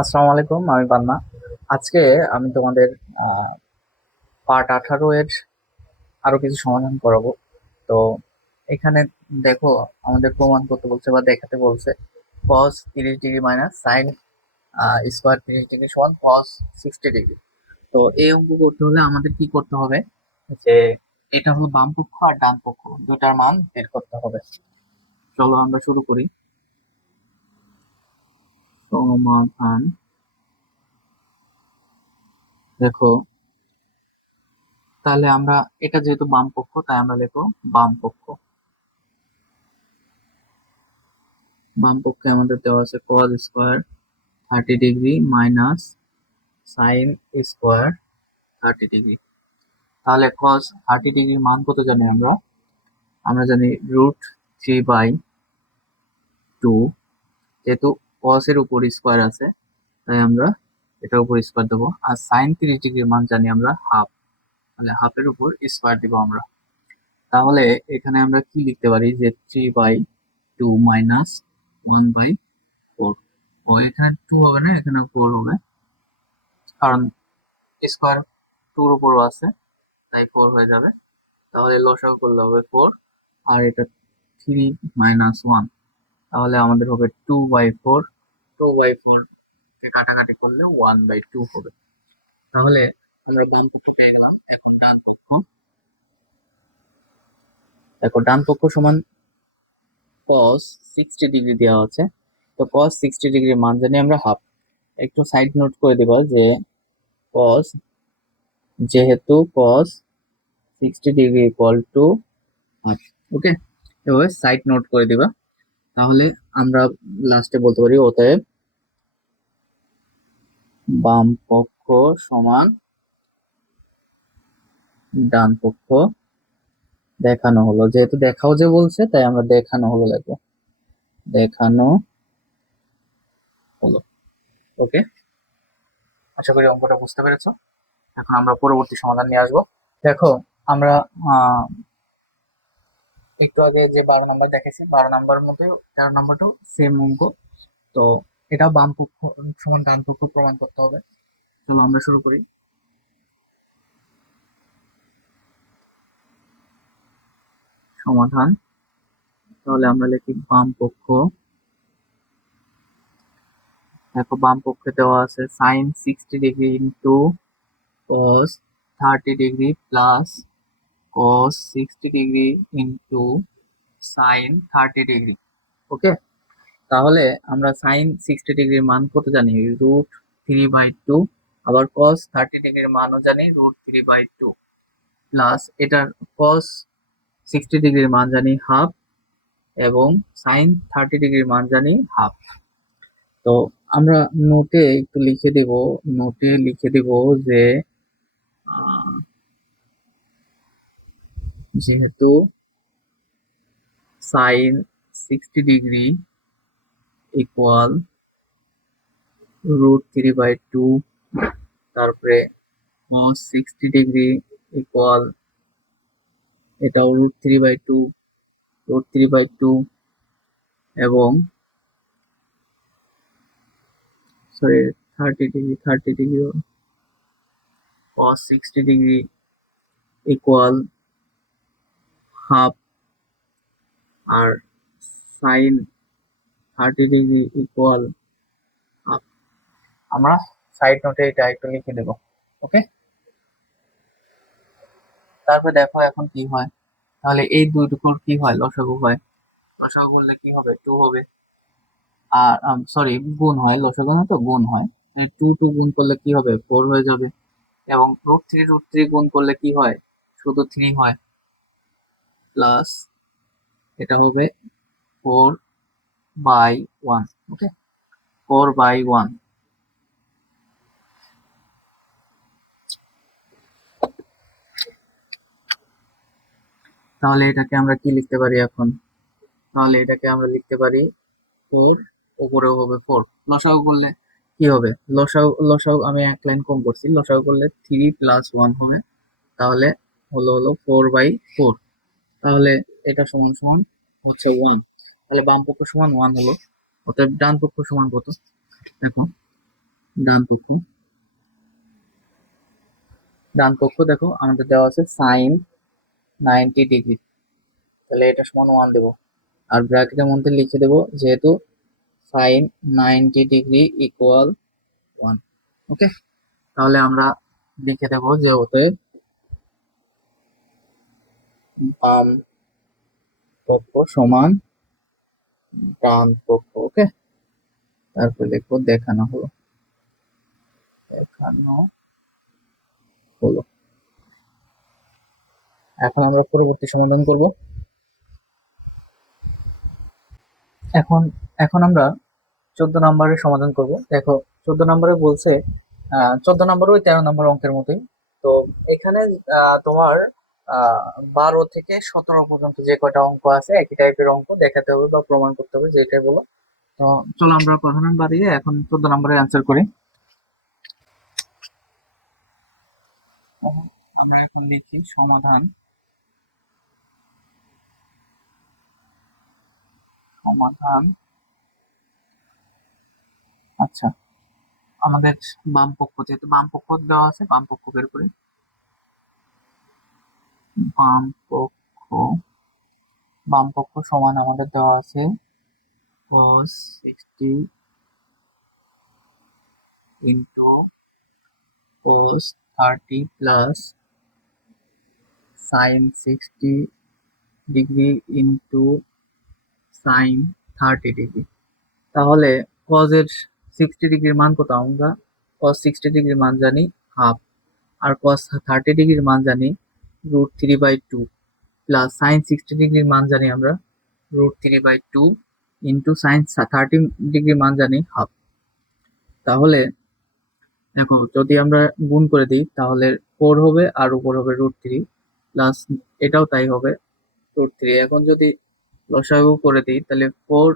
আসসালামু আলাইকুম, আমি পান্না। আজকে আমি তোমাদের পার্ট 18 এর আরো কিছু সমাধান করাবো। তো এখানে দেখো, আমাদের প্রমাণ করতে বলছে বা দেখাতে বলছে cos 30 degree minus sine square 30 degree সমান cos 60 ডিগ্রি। তো এই অঙ্ক করতে হলে আমাদের কি করতে হবে, যে এটা হলো বাম পক্ষ আর ডান পক্ষ দুটার মান বের করতে হবে। চলো আমরা শুরু করি। সমাধান। দেখো, তাহলে আমরা এটা যেহেতু বাম পক্ষ তাই আমরা লিখবো বাম পক্ষ। বাম পক্ষে আমাদের দেওয়া আছে cos square 30 degree minus sine square 30 degree. তাহলে cos 30 ডিগ্রির মান কত জানি আমরা? আমরা জানি √3/2। যেহেতু cos এর উপর স্কোয়ার আছে তাই আমরা এটার উপর স্কোয়ার দেবো। আর সাইন 30 ডিগ্রির মান জানি আমরা হাফ, তাহলে হাফের উপর স্কোয়ার দিব আমরা। তাহলে এখানে আমরা কি লিখতে পারি, যে 3/2 মাইনাস 1/4। ও এখানে 2 হবে না, এখানে 4 হবে, কারণ স্কোয়ার 2 এর উপরও আছে তাই 4 হয়ে যাবে। তাহলে লসাগু করলে হবে 4, আর এটা 3 - 1, তাহলে আমাদের হবে 2/4। 2/4 কে কাটাকাটি করলে 1/2 হবে। তাহলে আমরা ডান পক্ষ পেয়ে গেলাম। এখন ডান পক্ষ, দেখো ডান পক্ষ সমান cos 60 ডিগ্রি দেওয়া আছে। তো cos 60 ডিগ্রির মান জানি আমরা হাফ। একটু সাইড নোট করে দিবা যে cos, যেহেতু cos 60 degree equal to half. Okay, এভাবে সাইড নোট করে দিবা। তাহলে আমরা লাস্টে বলতে পারি অতএব বাম পক্ষ সমান ডান পক্ষ দেখানো হলো। যেহেতু দেখাও যে বলছে তাই আমরা দেখানো হলো লিখবো, দেখানো হলো। ওকে, আশা করি অঙ্কটা বুঝতে পেরেছো। এখন আমরা পরবর্তী সমাধান নিয়ে আসবো। দেখো, আমরা আহ একটু আগে যে 12 নম্বর দেখেছি, 12 নম্বরের মধ্যে 13 নম্বরটাও সেম অঙ্ক। তো এটা বাম পক্ষ সমান ডান পক্ষ প্রমাণ করতে হবে। চলো আমরা শুরু করি। সমাধান। তাহলে আমরা লিখি বাম পক্ষ। দেখো, বাম পক্ষে দেওয়া আছে sine 60 degree into cos 30 degree plus cos 60 degree into sine 30 degree. Okay, তাহলে আমরা সাইন 60 ডিগ্রির মান কত জানি? √3/2। আবার কস 30 ডিগ্রির মানও জানি √3/2, প্লাস এটার কস 60 ডিগ্রির মান জানি হাফ, এবং সাইন 30 ডিগ্রির মান জানি হাফ। তো আমরা নোটে একটু লিখে দেব, নোটে লিখে দেব যে আহ, যেহেতু সাইন 60 ডিগ্রি ইকুয়াল √3/2, তারপরে cos 60 ডিগ্রি ইকুয়াল এটাও √3/2, এবং sorry 30 degree cos 60 degree equal half, আর সাইন 30 ডিগ্রি ইকুয়াল হাফ। আমরা সাইড নোটে এটা একটু লিখে দেবো। ওকে, তারপরে দেখো এখন কি হয়। তাহলে এই দুইটুকুর কি হয়? লসাগু হয়। লসাগু করলে কি হবে? 2 হবে। আর সরি, গুণ হয়, লসাগু না তো গুণ হয়। 2 গুণ করলে কি হবে? 4 হয়ে যাবে। এবং √3 গুণ করলে কি হয়? শুধু 3 হয়। প্লাস এটা হবে 4/1। ওকে, 4/1। তাহলে এটাকে আমরা কি লিখতে পারি এখন? তাহলে এটাকে আমরা লিখতে পারি 4, উপরেও হবে 4। লসাগু করলে কি হবে? লসাগু লসাগু আমি এক লাইন কম করছি, লসাগু করলে 3 + 1 হবে। তাহলে হলো 4/4। তাহলে এটা সমান সমান হচ্ছে 1। তাহলে বাম পক্ষ সমান 1 হলো। অতএব ডান পক্ষ সমান কত? দেখো, ডান পক্ষ দেখো আমাদের দেওয়া আছে সাইন 90 ডিগ্রি, তাহলে এটা সমান 1 দেবো। আর ব্র্যাকেটের মধ্যে লিখে দেবো যেহেতু সাইন 90 ডিগ্রি ইকুয়াল 1। ওকে, তাহলে আমরা লিখে দেবো যে অতএব বাম পক্ষ সমান ডান পক্ষ। ওকে, তারপর লিখবো দেখানো হলো। এখন আমরা পরবর্তী সমাধান করব। এখন এখন আমরা 14 নম্বরের সমাধান করব। দেখো 14 নম্বরে বলছে 14 নম্বর ওই 13 নম্বর অঙ্কের মতোই। তো এখানে তোমার 12 থেকে 17 পর্যন্ত যে কয়টা অঙ্ক আছে একই টাইপের অঙ্ক দেখাতে হবে বা প্রমাণ করতে হবে, যেটাই বলো। তো চলো আমরা কথা না বাড়িয়ে এখন 14 নম্বরে অ্যান্সার করি। আমরা এখন লিখি সমাধান। আচ্ছা, আমাদের বাম পক্ষ, যেহেতু বাম পক্ষ দেওয়া আছে, বাম পক্ষ বের করি। বাম পক্ষ বাম পক্ষ সমান আমাদের দেওয়া আছে cos 60 into cos 30 plus sin 60 degree into sin 30 degree. তাহলে cos এর 60 ডিগ্রির মান কত? আমরা cos 60 ডিগ্রির মান জানি হাফ, আর cos 30 ডিগ্রির মান জানি √3/2, প্লাস sin 60 ডিগ্রির মান জানি আমরা √3/2 ইন্টু sin 30 ডিগ্রির মান জানি হাফ। তাহলে দেখো যদি আমরা গুণ করে দিই তাহলে 4 হবে আর উপর হবে √3, প্লাস এটাও তাই হবে √3। এখন যদি লসাগু করে দিই তাহলে 4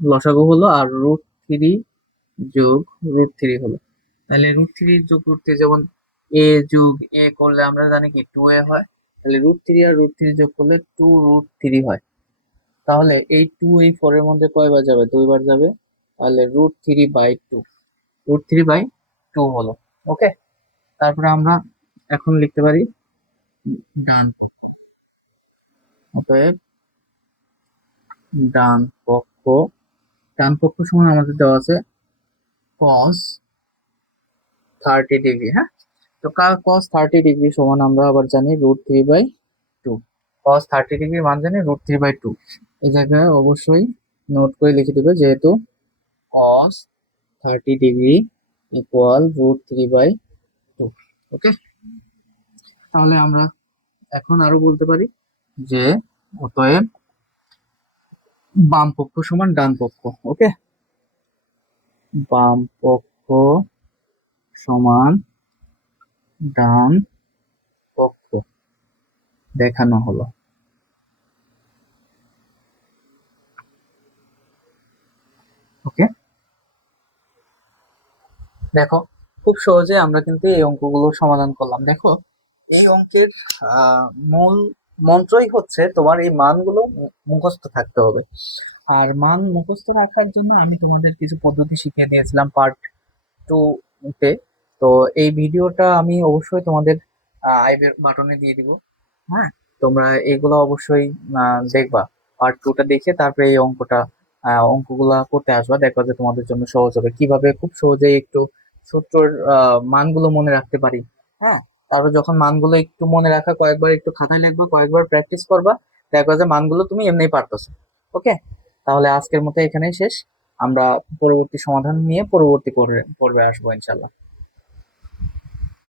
লসাগু হলো আর √3 যোগ √3 হলো। তাহলে √3 যোগ √3 যেমন a যোগ a করলে আমরা জানি কি 2a হয়, তাহলে √3 আর √3 যোগ করলে 2√3 হয়। তাহলে এই 2 এই 4 এর মধ্যে কয়বার যাবে? 2 বার যাবে, তাহলে √3/2 হলো। ওকে, তারপরে আমরা এখন লিখতে পারি ডান পক্ষ। অতএব ডান পক্ষ ডান পক্ষ সমান আমাদের দেওয়া আছে cos 30 ডিগ্রি। হ্যাঁ, তো cos 30 ডিগ্রি সমান আমরা আবার জানি √3/2। cos 30 ডিগ্রি মান জানি √3/2। এই জায়গায় অবশ্যই নোট করে লিখে দিবে যেহেতু cos 30 ডিগ্রি ইকুয়াল √3/2। ওকে, তাহলে আমরা এখন আরো বলতে পারি যে অতএব বাম পক্ষ সমান ডান পক্ষ। ওকে, বাম পক্ষ সমান ডান পক্ষ দেখানো হলো। ওকে, দেখো খুব সহজে আমরা কিন্তু এই অঙ্কগুলো সমাধান করলাম। দেখো এই অঙ্কের মূল মন্ত্রই হচ্ছে তোমার এই মানগুলো মুখস্থ থাকতে হবে। আর মান মুখস্থ রাখার জন্য আমি তোমাদের কিছু পদ্ধতি শিখিয়ে দিয়েছিলাম পার্ট 2 তে। তো এই ভিডিওটা আমি অবশ্যই তোমাদের আই বাটনে দিয়ে দিব। হ্যাঁ, তোমরা এগুলো অবশ্যই দেখবা। পার্ট 2টা দেখে তারপরে এই অঙ্কগুলা করতে আসবা, দেখবা যে তোমাদের জন্য সহজ হবে কিভাবে খুব সহজেই একটু সূত্রর মানগুলো মনে রাখতে পারি। হ্যাঁ, তারপর যখন মানগুলো একটু মনে রাখা, কয়েকবার একটু খাতায় লিখবা, কয়েকবার প্র্যাকটিস করবা, দেখবা যে মানগুলো তুমি এমনিই পারতেছো। ওকে, তাহলে আজকের মতো এখানেই শেষ। আমরা পরবর্তী সমাধান নিয়ে পরবর্তী পর্বে আসবো ইনশাল্লাহ।